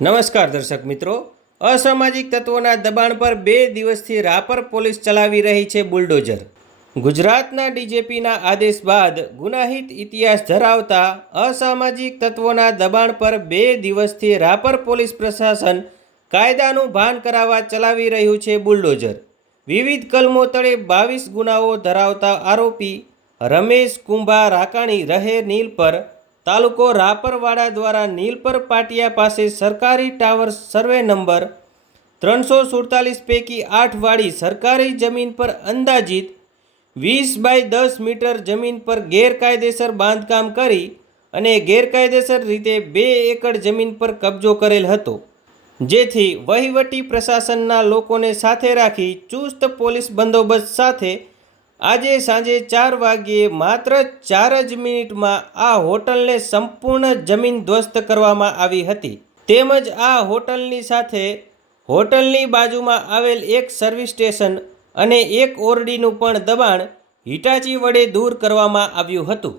નમસ્કાર દર્શક મિત્રો. અસામાજિક તત્વોના દબાણ પર બે દિવસથી રાપર પોલીસ ચલાવી રહી છે બુલડોઝર. ગુજરાતના ડીજેપીના આદેશ બાદ ગુનાહિત ઇતિહાસ ધરાવતા અસામાજિક તત્વોના દબાણ પર બે દિવસથી રાપર પોલીસ પ્રશાસન કાયદાનું ભાન કરાવવા ચલાવી રહ્યું છે બુલડોઝર. વિવિધ કલમો તળે બાવીસ ગુનાઓ ધરાવતા આરોપી રમેશ કુંભા રાકાણી રહે નીલપર તાલુકો રાપરવાડા દ્વારા નીલપર પાટિયા પાસે સરકારી ટાવર સર્વે નંબર ત્રણસો સુડતાલીસ પૈકી આઠ વાળી સરકારી જમીન પર અંદાજિત વીસ બાય દસ મીટર જમીન પર ગેરકાયદેસર બાંધકામ કરી અને ગેરકાયદેસર રીતે બે એકર જમીન પર કબજો કરેલ હતો. જેથી વહીવટી પ્રશાસનના લોકોને સાથે રાખી ચુસ્ત પોલીસ બંદોબસ્ત સાથે આજે સાંજે ચાર વાગ્યે માત્ર ચાર જ મિનિટમાં આ હોટલને સંપૂર્ણ જમીન ધ્વસ્ત કરવામાં આવી હતી. તેમજ આ હોટલની સાથે હોટલની બાજુમાં આવેલ એક સર્વિસ સ્ટેશન અને એક ઓરડીનું પણ દબાણ હિટાચી વડે દૂર કરવામાં આવ્યું હતું.